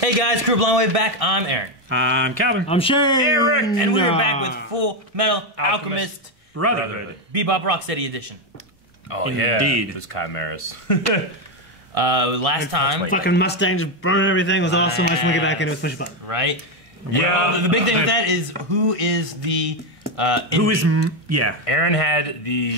Hey guys, Crew Blonde Wave back. I'm Aaron. I'm Calvin. I'm Shane. Eric, and we are back with Fullmetal Alchemist Brotherhood. Bebop Rocksteady edition. Oh Indeed. yeah, those chimeras. Last time, Fucking Mustang just burning everything. It was awesome. I just want to get back into it. Push a button. right? Yeah. The big thing with that is who is the Aaron had the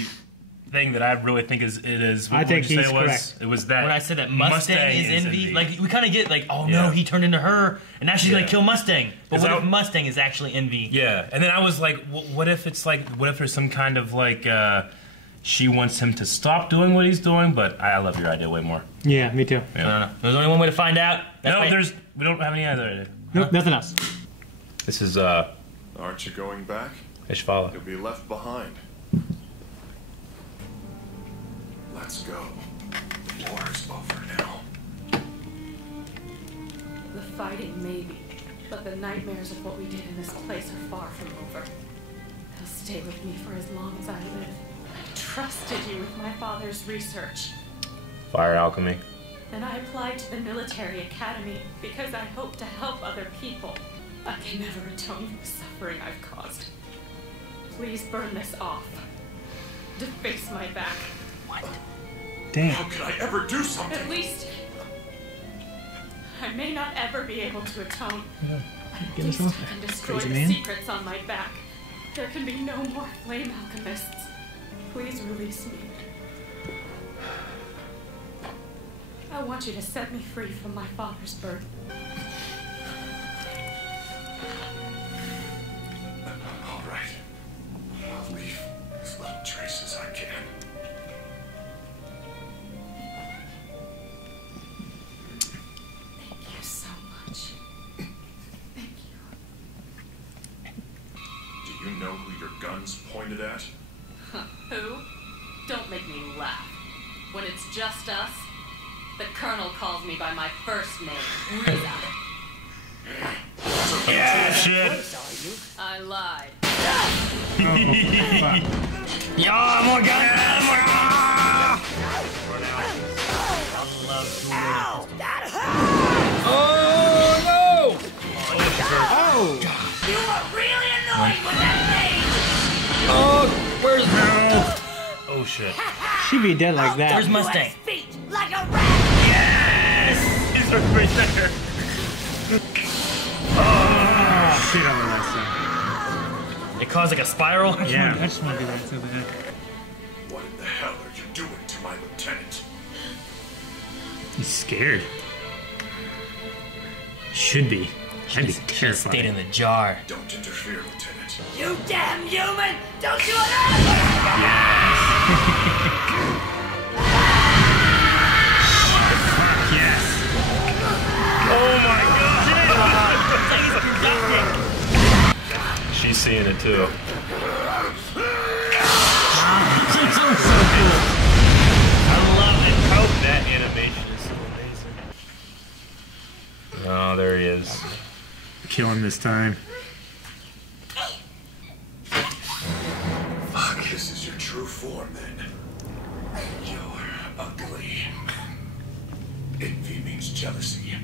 thing that I really think is I what think did you he's say it was? correct. It was that when I said that Mustang is envy, like we kind of get like, oh Yeah. no, he turned into her, and now she's gonna kill Mustang. But what if I- Mustang is actually envy? Yeah, and then I was like, what if it's like, what if there's some kind of like, she wants him to stop doing what he's doing, but I love your idea way more. Yeah, me too. I don't know. There's only one way to find out. That's We don't have any other idea. Nope, nothing else. This is, Aren't you going back? Ishvala. You'll be left behind. Let's go. The war's over now. The fighting, maybe, but the nightmares of what we did in this place are far from over. They'll stay with me for as long as I live. I trusted you with my father's research. Fire alchemy. And I applied to the military academy because I hope to help other people. I can never atone for the suffering I've caused. Please burn this off. Deface my back. What? Damn. How could I ever do something? At least I may not ever be able to atone. At Get least us I off can there, destroy crazy the man. secrets on my back. There can be no more flame alchemists. Please release me. I want you to set me free from my father's burden. All right. I'll leave as little trace as I can. Thank you so much. Thank you. Do you know who your gun's pointed at? Who? Don't make me laugh. When it's just us, the Colonel calls me by my first name, Rita. Yeah, shit. I lied. Yeah, more guns! I love Ow! That hurt! Oh no! Oh! You were really annoying with that thing! Oh, where's Oh shit. She'd be dead like that. Where's Mustang? Feet like a rat! Yes! He's right there. Shit on the left side. It caused like a spiral. Yeah. I just want to do that so bad. What in the hell are you doing to my lieutenant? He's scared. Should be. I'd be Should've stayed in terrified. the jar. Don't interfere, Lieutenant. You damn human! Don't you ever! Yes. Oh my god. He's conducting. She's seeing it too. I love it. Oh, that animation is so amazing. Oh, there he is. Kill him this time. Fuck, this is your true form, then. You're ugly. Envy means jealousy.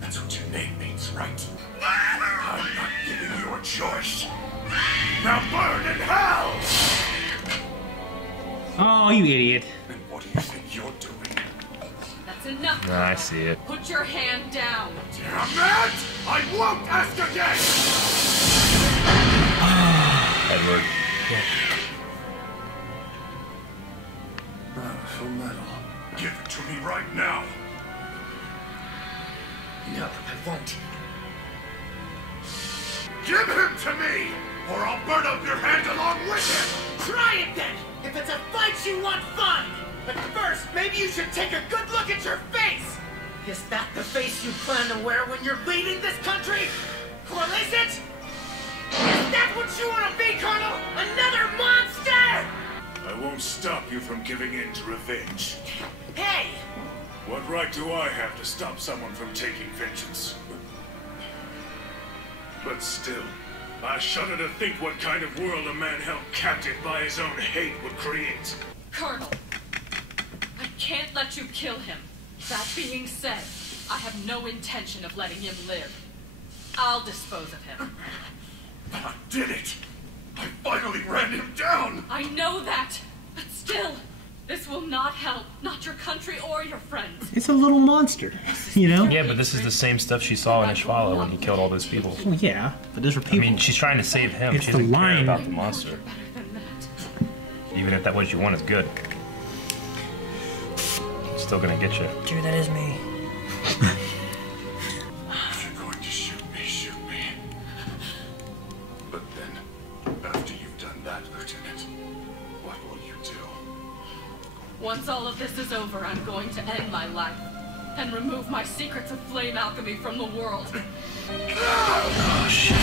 That's what your name means, right? I'm not giving you a choice. Now burn in hell! Oh, you idiot. And what do you think you're doing? That's enough. Nah, I see it. Put your hand down. Damn it! I won't ask again! Edward. Full metal. Give it to me right now. No, I won't. Give him to me, or I'll burn up your hand along with him! Try it then! If it's a fight you want, fine! But first, maybe you should take a good look at your face! Is that the face you plan to wear when you're leaving this country? Or is it? Is that what you want to be, Colonel? Another monster? I won't stop you from giving in to revenge. Hey! What right do I have to stop someone from taking vengeance? But still, I shudder to think what kind of world a man held captive by his own hate would create. Colonel, I can't let you kill him. That being said, I have no intention of letting him live. I'll dispose of him. I did it! I finally ran him down! I know that, but still, this will not help. Not your country or your friends. It's a little monster, you know? Yeah, but this is the same stuff she saw in Ishvala when he killed all those people. Well, yeah, but those are people. I mean, she's trying to save him. It's She the doesn't care line. about the monster. Better than that. Even if that what you want is good. It's still gonna get you. Dude, that is me. If you're going to shoot me, shoot me. But then, after you've done that, Lieutenant, what will you do? Once all of this is over, I'm going to end my life and remove my secrets of flame alchemy from the world. Oh shit.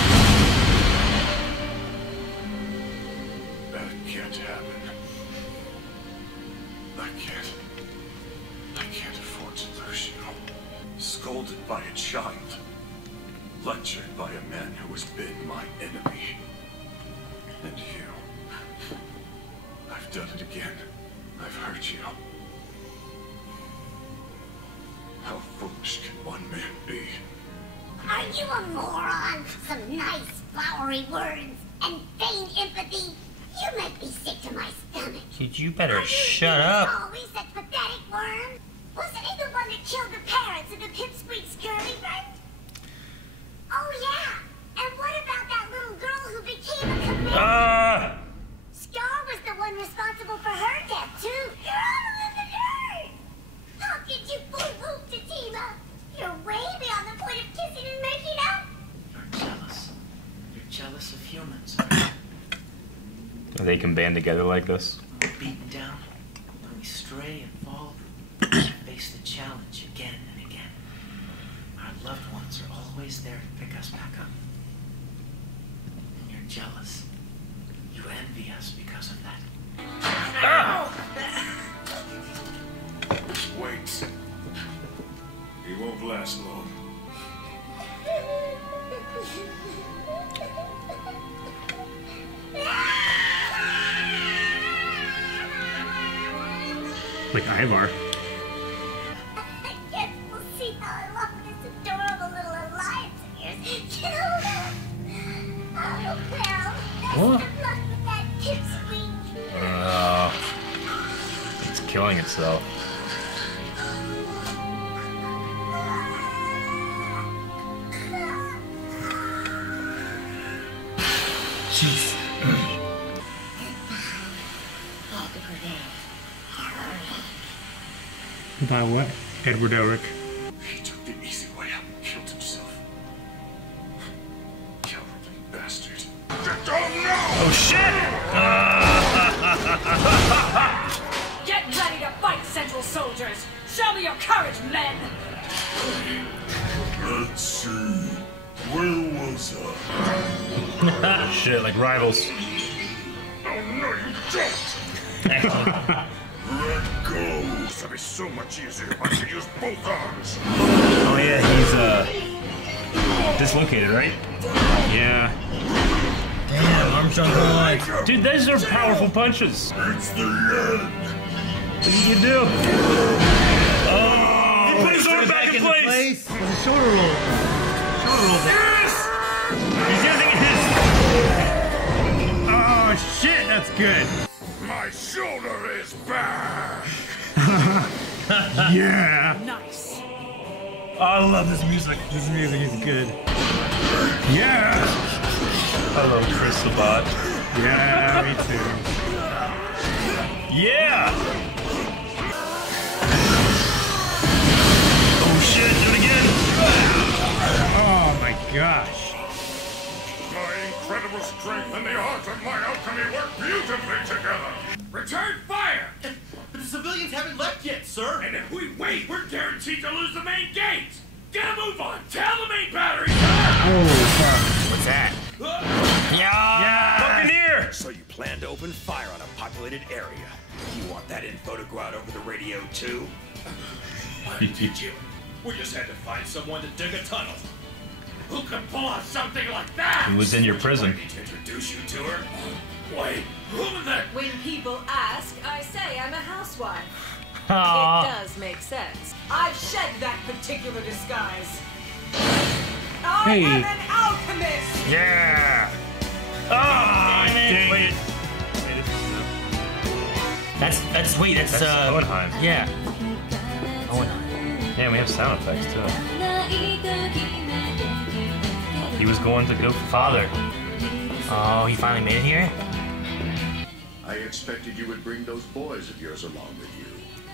That can't happen. I can't afford to lose you. Scolded by a child. Lectured by a man who has been my enemy. And you. I've done it again. I've hurt you. How foolish can one man be? Are you a moron? Some nice flowery words and feigned empathy? You make me sick to my stomach. Dude, you better Are you shut really up. always such pathetic worm? Wasn't he the one that killed the parents of the pipsqueak's curly friend? Oh yeah, and what about that little girl who became a commander? Scar was the one responsible for her death too. You're all in the dirt. How could you fool to team up? You're way beyond the point of kissing and making up. You're jealous. You're jealous of humans. They can band together like this. When we're beaten down, when we stray and fall, we face the challenge again and again. Our loved ones are always there to pick us back up. And you're jealous. You envy us because of that. Wait. He won't last long. Like Ivar. I guess we'll see how I love this adorable little alliance of yours. Get over. Oh, well, best What? of luck with that pipsqueak. It's killing itself. Jeez. By what? Edward Elric. He took the easy way out and killed himself. Cowardly bastard. Oh shit! Get ready to fight, Central Soldiers! Show me your courage, men! Let's see. Where was I? Shit, like rivals. Oh, no, you don't! Excellent. Let go! This will be so much easier if I could use both arms. Oh yeah, he's dislocated, right? Yeah. Damn, Armstrong going. Dude, those are powerful punches. It's the end. What did you do? Oh! He put his arm back in place! It's a shoulder roll. Shoulder roll there. Yes! He's using his... Oh shit, that's good. My shoulder is back. Yeah. Nice. Oh, I love this music. This music is good. Yeah. I love Chris Sabat. Yeah, me too. Yeah! Oh shit, do it again! Oh my gosh. My incredible strength and the art of my alchemy work beautifully together. Return fire! But the civilians haven't left yet, sir. And if we wait, we're guaranteed to lose the main gate. Get a move on. Tell the main battery. Oh What's that? Yeah! Buccaneer! So you plan to open fire on a populated area. You want that info to go out over the radio too? Why did you? We just had to find someone to dig a tunnel. Who could pull off something like that? He was in your Would you prison. like me to introduce you to her? Wait, who the... When people ask, I say I'm a housewife. Aw. It does make sense. I've shed that particular disguise. I Hey. am an alchemist! Yeah. Dang Wait. it. That's wait. That's Hohenheim. Yeah. Yeah, we have sound effects too. He was going to go for father. Oh, he finally made it here. I expected you would bring those boys of yours along with you.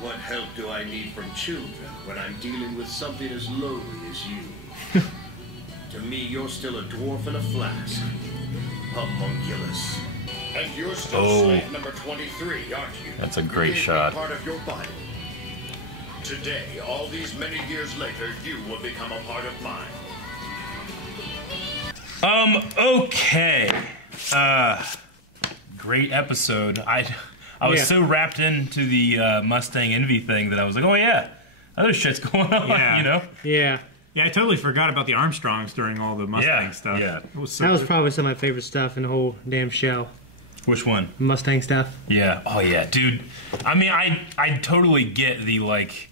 What help do I need from children when I'm dealing with something as lowly as you? To me, you're still a dwarf in a flask. Homunculus. And you're still slave number 23, aren't you? That's a You great gave me shot. part of your Bible. Today, all these many years later, you will become a part of mine. Okay. Great episode. I was Yeah. so wrapped into the Mustang envy thing that I was like, oh yeah, other shit's going on, Yeah. you know? Yeah. Yeah, I totally forgot about the Armstrongs during all the Mustang Yeah, stuff. yeah. It was so That was probably some of my favorite stuff in the whole damn show. Which one? Mustang stuff. Yeah. Oh yeah, dude. I mean, I totally get the like,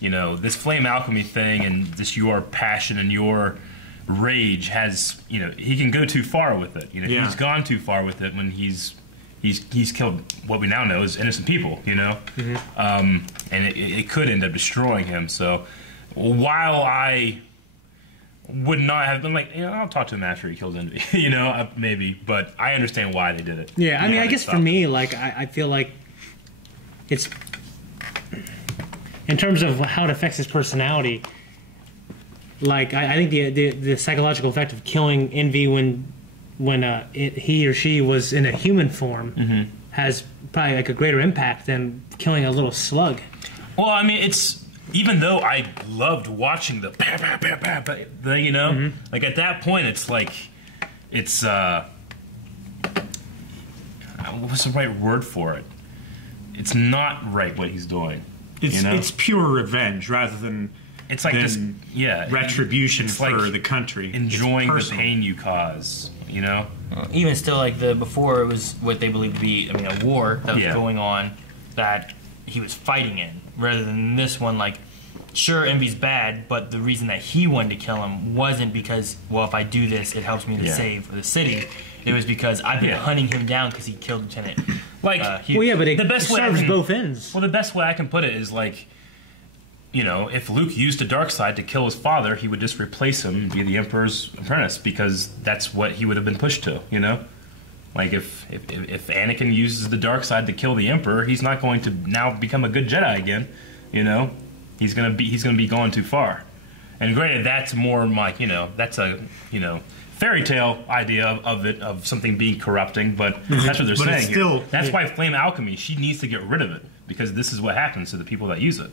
you know, this flame alchemy thing and this your passion and your rage has, you know, he can go too far with it. You know, Yeah. he's gone too far with it when he's killed what we now know is innocent people. You know, and it could end up destroying him. So while I would not have been like, you know, I'll talk to him after he kills Envy, you know, maybe, but I understand why they did it. Yeah, I mean, I they guess for stopped. me, like, I feel like it's in terms of how it affects his personality. Like, I think the psychological effect of killing Envy when he or she was in a human form has probably like a greater impact than killing a little slug. Well, I mean, it's even though I loved watching the bah, bah, bah, bah, bah, thing, you know, like at that point, it's like it's what's the right word for it? It's not right what he's doing. it's you know? it's pure revenge rather than It's like this, yeah, retribution it's for like the country. It's enjoying the personal. pain you cause. You know, Even still, like before, it was what they believed to be, I mean, a war that was Yeah. going on that he was fighting in, rather than this one. Like, sure, Envy's bad, but the reason that he wanted to kill him wasn't because, well, if I do this, it helps me to Yeah. save the city. It was because I've been Yeah. hunting him down because he killed Lieutenant. like Hughes. Well, yeah, but it the best way I serves can- both ends. Well, the best way I can put it is like, you know, if Luke used the dark side to kill his father, he would just replace him and be the Emperor's apprentice because that's what he would have been pushed to, you know? Like if Anakin uses the dark side to kill the Emperor, he's not going to now become a good Jedi again, you know? He's gonna be going too far. And granted, that's more like, you know, that's a, you know, fairy tale idea of something being corrupting, but that's what they're But it's saying still- here. That's why flame alchemy, she needs to get rid of it because this is what happens to the people that use it.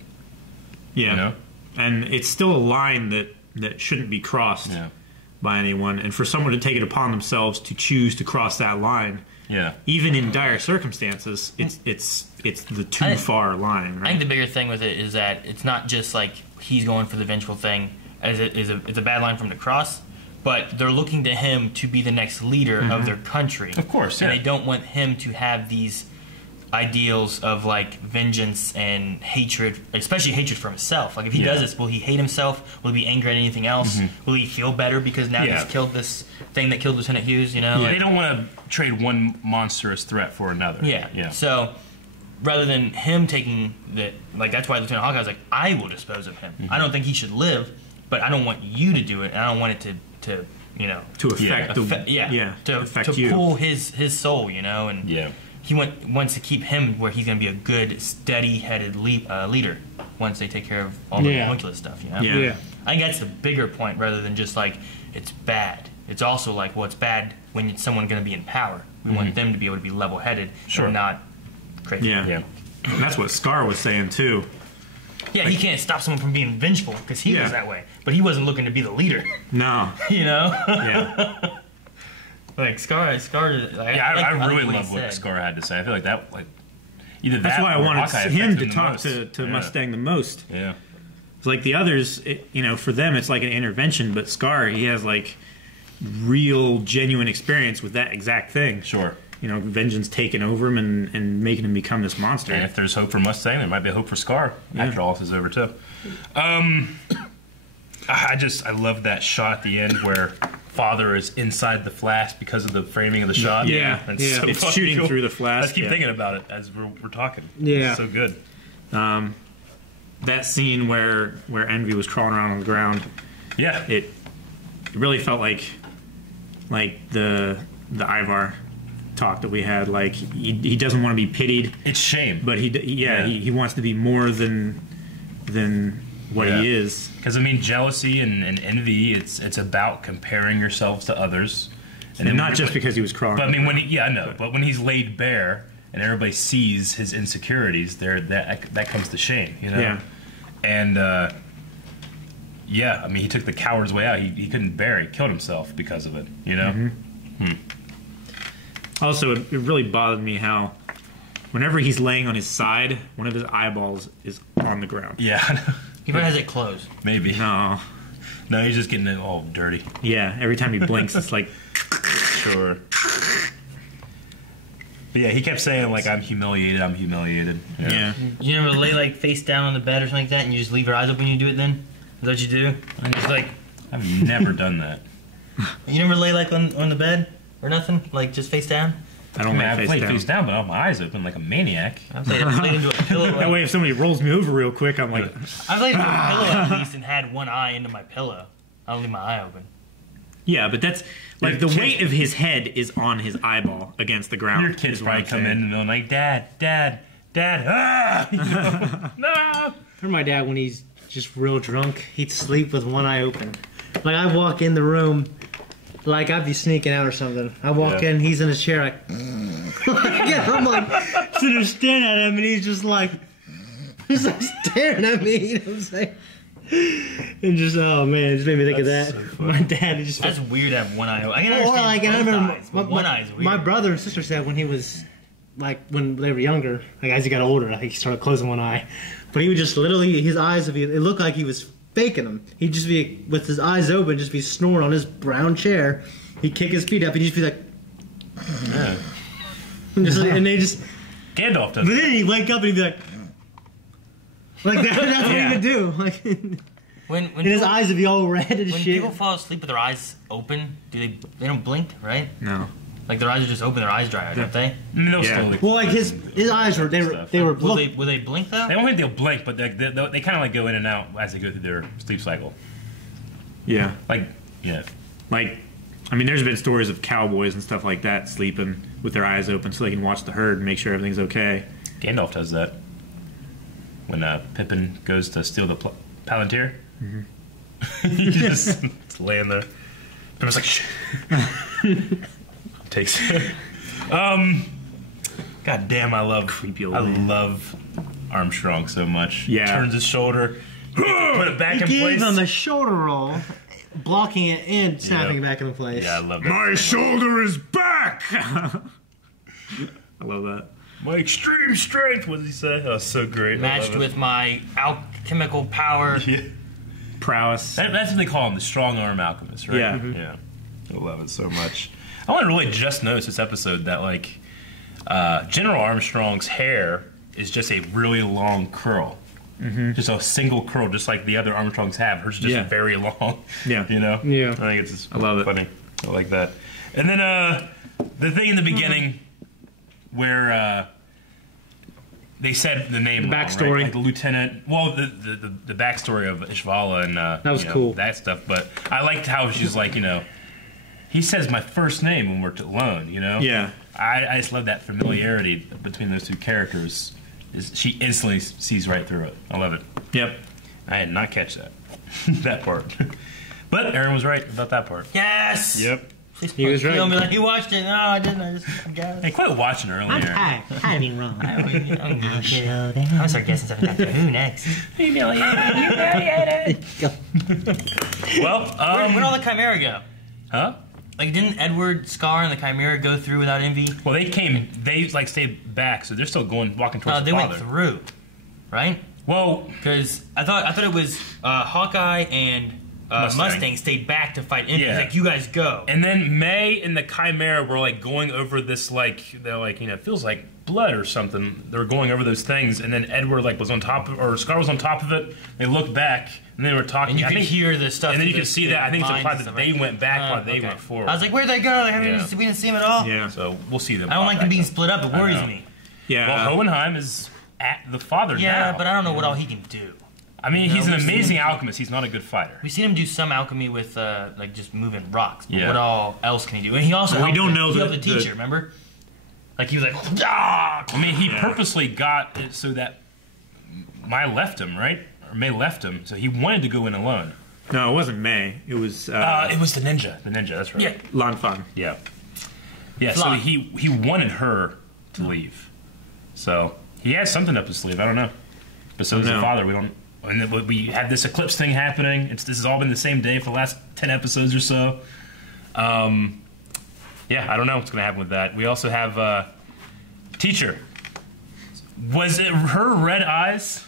Yeah, You know? and it's still a line that shouldn't be crossed Yeah. by anyone. And for someone to take it upon themselves to choose to cross that line, Yeah. even in dire circumstances, it's the too far line. I Right? think the bigger thing with it is that it's not just like he's going for the vengeful thing, as it's a bad line from the cross, but they're looking to him to be the next leader of their country. Of course, and yeah. they don't want him to have these ideals of like vengeance and hatred, especially hatred for himself. Like if he Yeah. does this, will he hate himself? Will he be angry at anything else? Will he feel better because now Yeah. he's killed this thing that killed Lieutenant Hughes? You know, They don't want to trade one monstrous threat for another. yeah. Yeah. So rather than him taking the, like, that's why Lieutenant Hawkeye was like, I will dispose of him. I don't think he should live, but I don't want you to do it, and I don't want it to you know, to affect to affect you. pull his soul, you know, and Yeah. he wants to keep him where he's going to be a good, steady-headed leader once they take care of all the Yeah. homunculus stuff, you know? Yeah. Yeah. I think that's the bigger point rather than just like, it's bad. It's also like, well, it's bad when it's someone going to be in power. We want them to be able to be level-headed Sure. and not crazy. Yeah. Yeah. And that's what Scar was saying too. Yeah, he can't stop someone from being vengeful because he Yeah. was that way. But he wasn't looking to be the leader, No. you know? Yeah. Like, Scar. Yeah, I really love what Scar had to say. I feel like that, like, either That's that why I or wanted Hawkeye him affected to the talk most. to Yeah. Mustang the most. Yeah. It's like the others, you know, for them it's like an intervention, but Scar, he has like real, genuine experience with that exact thing. Sure. vengeance taking over him and making him become this monster. And if there's hope for Mustang, there might be hope for Scar after all this is over too. I love that shot at the end where Father is inside the flask because of the framing of the shot. Yeah, So it's shooting cool. through the flask. I just keep thinking about it as we're talking. Yeah. It's so good. That scene where Envy was crawling around on the ground, Yeah. it really felt like the Ivar talk that we had. Like he doesn't want to be pitied, It's shame. but he wants to be more than what he is. Because, I mean, jealousy and envy, it's about comparing yourselves to others. And not just because he was crawling. But, I mean, I know. But when he's laid bare and everybody sees his insecurities, that comes to shame, Yeah. And, I mean, he took the coward's way out. He couldn't bear it. He killed himself because of it, Also, it really bothered me how whenever he's laying on his side, one of his eyeballs is on the ground. Yeah. He probably has it closed. Maybe. No. No, he's just getting it all dirty. Yeah, every time he blinks, it's like... Sure. But yeah, he kept saying, like, I'm humiliated. Yeah. You never lay like face down on the bed or something like that, and you just leave your eyes open when you do it. Then is that what you do? And just like I've never done that. you never lay like on the bed or nothing, like just face down. I don't I like played face down. face down, but I have my eyes open like a maniac. I've laid into a pillow. That way, if somebody rolls me over real quick, I'm like... I've laid into a pillow at least and had one eye into my pillow. I don't leave my eye open. Yeah, but that's... Like, the weight of his head is on his eyeball against the ground. Your kids is what probably I'm come in saying. and they're like, Dad, ah! No! For my dad, when he's just real drunk, he'd sleep with one eye open. Like, I walk in the room, like I'd be sneaking out or something. I walk in, he's in his chair, like, I'm like, sitting there staring at him, and he's just like staring at me, you know what I'm saying? And just, oh man, it just made me think of that. so My dad, he just That's weird to have one eye open. I can Or understand like, both I remember eyes, but one eye is weird. my brother and sister said when he was like when they were younger, like as he got older, like he started closing one eye, but he would just literally his eyes would be, it looked like he was faking them. He'd just be with his eyes open, just be snoring on his brown chair. He'd kick his feet up, and he'd just be like, Yeah. and they just. Gandalf does But that. then he'd wake up and he'd be like that. That's what he would do. Like, When and his eyes would be all red and when shit. people fall asleep with their eyes open, they don't blink, right? No. Like their eyes are just open, their eyes dry out, don't they? They'll Yeah. slowly. Well, like his eyes were they were Will they blink though? They don't think they'll blink, but they kind of like go in and out as they go through their sleep cycle. Yeah. Like, yeah. Like, I mean, there's been stories of cowboys and stuff like that sleeping with their eyes open so they can watch the herd and make sure everything's okay. Gandalf does that. When Pippin goes to steal the Palantir, he just laying there. Pippin's like, shh. Takes it. God damn, I love Creepy old I man. love Armstrong so much. Yeah. Turns his shoulder, put it back He in gave place. him a shoulder roll, blocking it and snapping it back into place. Yeah, I love that. My shoulder is back! I love that. My extreme strength, what does he say? Oh, so great. I Matched love it. with my alchemical power. Yeah. Prowess. That's what they call him, the strong arm alchemist, right? Yeah. Yeah. I love it so much. I want to really just notice this episode that, like, General Armstrong's hair is just a really long curl. Mm-hmm. Just a single curl, just like the other Armstrongs have. Hers is just very long. Yeah. You know? Yeah. I think it's just I love it. funny. I like that. And then the thing in the beginning where they said the name The wrong, backstory. right? Like the lieutenant. Well, the backstory of Ishvala and That was you know, cool. that stuff. But I liked how she's like, you know, he says my first name when we're alone. You know. Yeah. I just love that familiarity between those two characters. She instantly sees right through it. I love it. Yep. I did not catch that that part. But Aaron was right about that part. Yes. Yep. He was right. He'll be like, you watched it? No, I didn't. I just guessed. Hey, quit watching earlier. I'm timing wrong. I'm gonna start guessing stuff about who next. Humiliated. Well, Where'd all the Chimera go? huh? Like, didn't Edward, Scar, and the Chimera go through without envy? Well, they like stayed back, so they're still walking towards No, the they father. went through, right? Well, Because I thought it was Hawkeye and Mustang stayed back to fight Envy. He's like, you guys go. And then May and the Chimera were like going over this, like, they're like, it feels like blood or something. They were going over those things, and then Edward like was on top of, or Scar was on top of it. They looked back and they were talking. And you could hear the stuff. And then you could see that. I think it's implied that they went back while they went forward. I was like, where'd they go? We didn't see them at all. Yeah. So we'll see them. I don't like them being split up. It worries me. Yeah. Well, Hohenheim is at the father now. Yeah, but I don't know what all he can do. I mean, he's an amazing alchemist. He's not a good fighter. We've seen him do some alchemy with, like, just moving rocks. But Yeah. what all else can he do? And he also helped the teacher, remember? Like, he was like, ah! I mean, he purposely got it so that Mai left him, right? Or May left him, so he wanted to go in alone. No, it wasn't May. It was... it was the ninja. The ninja, that's right. Yeah. Lan Fan. Yeah. Yeah, so he wanted her to leave. So, he has something up his sleeve. I don't know. But so does the father. We don't... And then we had this eclipse thing happening. This has all been the same day for the last 10 episodes or so. Yeah, I don't know what's going to happen with that. We also have Teacher. Was it her red eyes?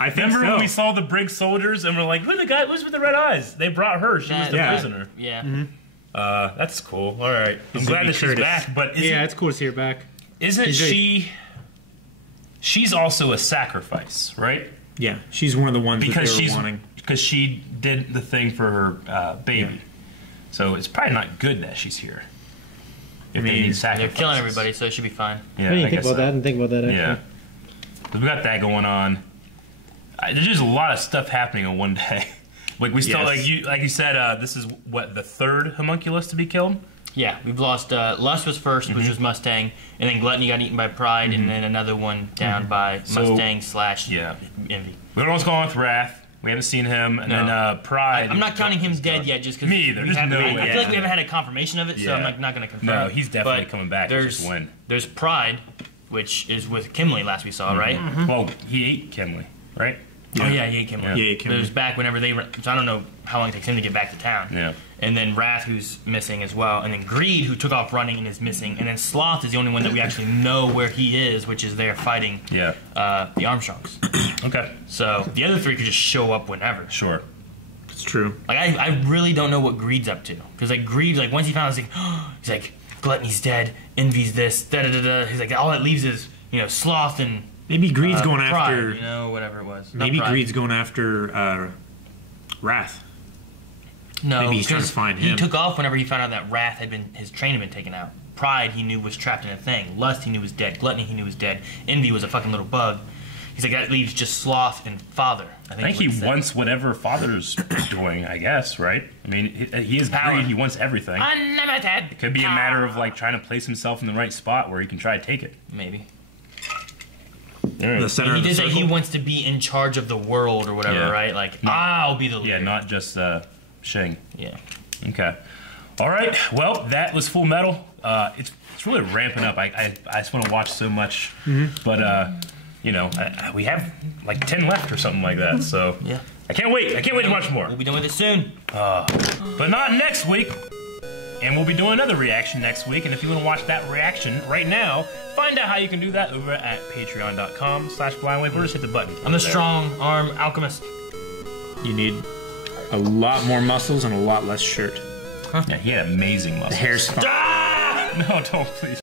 I think Remember so. when we saw the Briggs soldiers and we're like, who's with the red eyes? They brought her. She was the prisoner. Yeah. That's cool. All right. I'm glad that she's back. But it's cool to see her back. Isn't she... She's also a sacrifice, right? Yeah, she's one of the ones that they were wanting. Because she did the thing for her baby. Yeah. So it's probably not good that she's here. If they mean, need They're sacrifices. killing everybody, so it should be fine. Yeah, I didn't I think guess about so. that. I didn't think about that, actually. Yeah. 'Cause we got that going on. There's just a lot of stuff happening in one day. Like we still, like you said, this is what, the third homunculus to be killed? Yeah, we've lost, Lust was first, which was Mustang, and then Gluttony got eaten by Pride, and then another one down by Mustang / Envy. We don't know what's going on with Wrath. We haven't seen him. And then Pride. I'm not counting him dead yet, just because. Me either. There's no way. I feel like we haven't had a confirmation of it, so I'm not going to confirm. No, he's definitely coming back. There's when. There's Pride, which is with Kimley last we saw, right? Well, he ate Kimley, right? Oh yeah, he ate Kimley. Yeah, he ate Kimley. It was back whenever they. So I don't know how long it takes him to get back to town. Yeah. And then Wrath, who's missing as well, and then Greed, who took off running and is missing, and then Sloth is the only one that we actually know where he is, which is there fighting the Armstrongs. Okay. So the other three could just show up whenever. Sure. It's true. Like I really don't know what Greed's up to, because like Greed, like once he found out, he's like Gluttony's dead, Envy's this, da da da da. He's like all that leaves is Sloth and maybe Greed's going Pride, after whatever it was. Maybe Greed's going after Wrath. No, maybe he's trying to find him. He took off whenever he found out that Wrath his train had been taken out. Pride he knew was trapped in a thing. Lust he knew was dead. Gluttony he knew was dead. Envy was a fucking little bug. He's like, that leaves just Sloth and Father. I think he wants whatever Father's doing, I guess, right? I mean, he is Greed. He wants everything. Unlimited. It could be a matter of like trying to place himself in the right spot where he can try to take it. Maybe. The center He of the did say circle. he wants to be in charge of the world or whatever, right? Like, I'll be the leader. Yeah, not just Shing. Yeah. Okay. All right. Well, that was Full Metal. It's really ramping up. I just want to watch so much, but we have like 10 left or something like that. So yeah, I can't wait. I can't wait to watch more. We'll be done with it soon. But not next week. And we'll be doing another reaction next week. And if you want to watch that reaction right now, find out how you can do that over at patreon.com/blindwave. Or just hit the button. I'm a strong arm alchemist. You need a lot more muscles and a lot less shirt. Yeah, he had amazing muscles. The hair's fine. No, don't please.